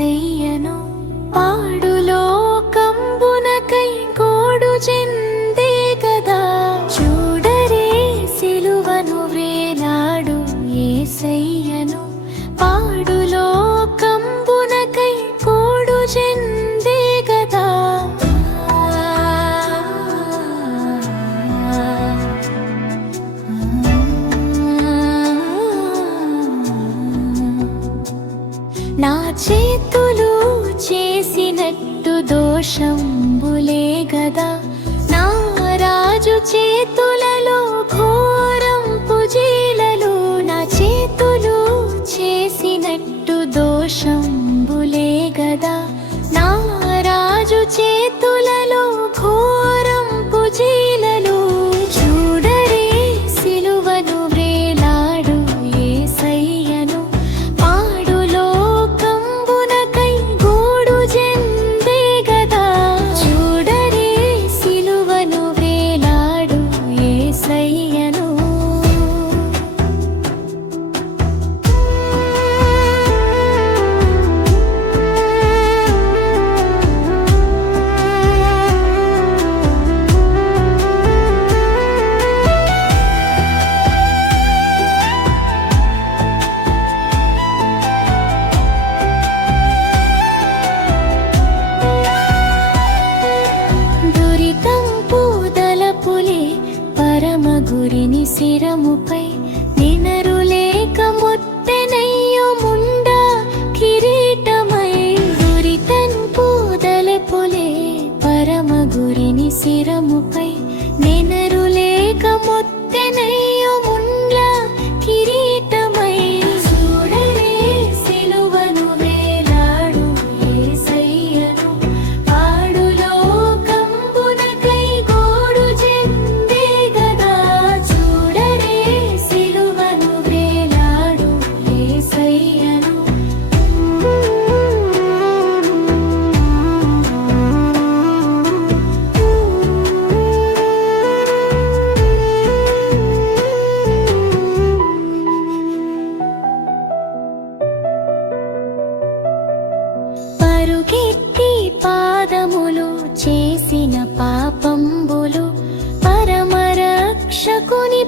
యేసయ్యను పాడులోకంబునకై గోడు చెందే గదా చూడరే సిలువను వ్రేలాడు యేసయ్యను పాడులోకంబునకై గోడు చెందే గదా నా చేతులు చేసినట్టు దోషంబులే గదా నా రాజు చేతులలో ఘోరంపు జీలలు నా చేతులు చేసినట్టు దోషంబులే గదా నా రాజు చేతులలో ఘోరంపు జీలలు చూడరే సిలువను వ్రేలాడు యేసయ్యను పాడులోకంబునకై గోడు చెందే గదా చూడరే సిలువను వ్రేలాడు యేసయ్యను దురితంపు దలపులే పరమ గురిని శిరముపై నినరులేక ముత్తెనయ్యో ముండ కిరీటమై దురితంపు దలపులే పరమ గురిని శిరముపై నినరులేక ముత్తెనయ్యో ముండ కిరీటమై చూడరే సిలువను వ్రేలాడు యేసయ్యను పాడులోకంబునకై గోడు చెందే గదా చూడరే సిలువను వ్రేలాడు యేసయ్యను పరుగెత్తి పాదములు చేసిన పాపంబులు పరమరక్షకుని